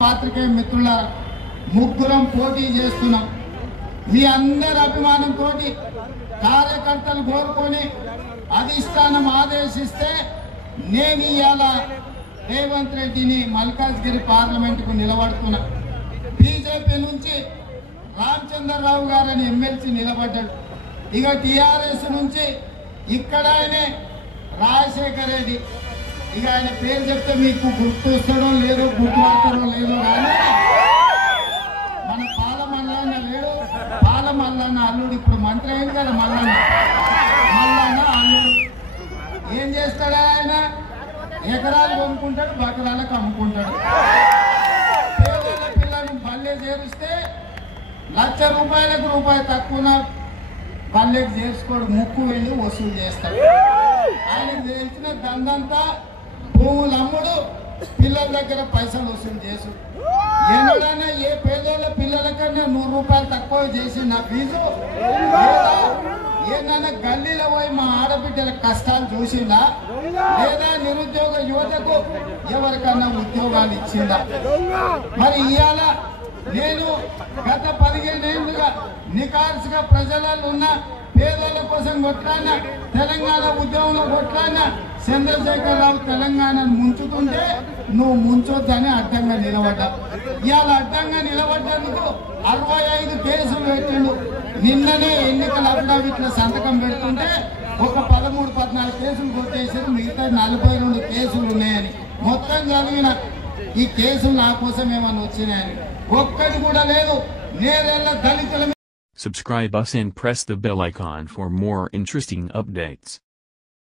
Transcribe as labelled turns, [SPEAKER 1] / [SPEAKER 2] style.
[SPEAKER 1] పాత్రికేయ మిత్రుల ముగ్గురం పోటీ చేస్తున్నాం. మీ అందరి అభిమానంతో కార్యకర్తలు కోరుకొని అధిష్టానం ఆదేశిస్తే నేను ఇవాళ రేవంత్ రెడ్డిని మల్కాజ్గిరి పార్లమెంట్కు నిలబడుతున్నా. బీజేపీ నుంచి రామచంద్రరావు గారని ఎమ్మెల్సీ నిలబడ్డాడు. ఇక టిఆర్ఎస్ నుంచి ఇక్కడ ఆయనే రాజశేఖర్ రెడ్డి ఇక ఆయన పేరు చెప్తే మీకు గుర్తు వస్తాడో లేదో గుర్తుపడతాడో లేదో కానీ మన పాల మల్లన్న లేడు. పాల మల్లన్న అల్లుడు ఇప్పుడు మంత్రి అయింది కదా మల్లన్న. మల్లన్న అల్లుడు. ఏం చేస్తాడా ఆయన? ఎకరాలు కొనుక్కుంటాడు బకరాలకు అమ్ముకుంటాడు. పేదల పిల్లలను బల్లె చేరిస్తే లక్ష రూపాయలకు రూపాయి తక్కువ పల్లెకి చేసుకోడు ముక్కు వెళ్ళి వసూలు చేస్తాడు. ఆయనకు తెలిసిన దందంతా భూములు అమ్ముడు పిల్లల దగ్గర పైసలు వసూలు చేసు. ఎన్నడైనా ఏ పేదోళ్ళ పిల్లలకన్నా నూరు రూపాయలు తక్కువ చేసి నా ఫీజు? ఏదైనా గల్లీలో పోయి మా ఆడబిడ్డల కష్టాలు చూసిందా? లేదా నిరుద్యోగ యువతకు ఎవరికన్నా ఉద్యోగాలు ఇచ్చిందా? మరి ఇవాళ నేను గత పదిహేనేళ్ళుగా నికార్సుగా ప్రజలలో ఉన్న పేదల కోసం కొట్లాడిన తెలంగాణ ఉద్యమంలో కొట్లాడిన చంద్రశేఖర్ రావు తెలంగాణను ముంచుతుంటే నువ్వు ముంచొద్దని అడ్డంగా నిలబడ్డా ఇవాళ అడ్డంగా నిలబడ్డందుకు అరవై ఐదు కేసులు పెట్టిండు. నిన్ననే ఎన్నికల అఫిడవిట్ల సంతకం పెడుతుంటే ఒక పదమూడు పద్నాలుగు కేసులు కొట్టేసారు మిగతా నలభై రెండు కేసులు ఉన్నాయని. మొత్తం చదివిన ఈ కేసులు నా కోసం ఏమైనా వచ్చినాయని ఒక్కటి కూడా లేదు నేరెళ్ళ దళితుల
[SPEAKER 2] Subscribe us and press the bell icon for more interesting updates.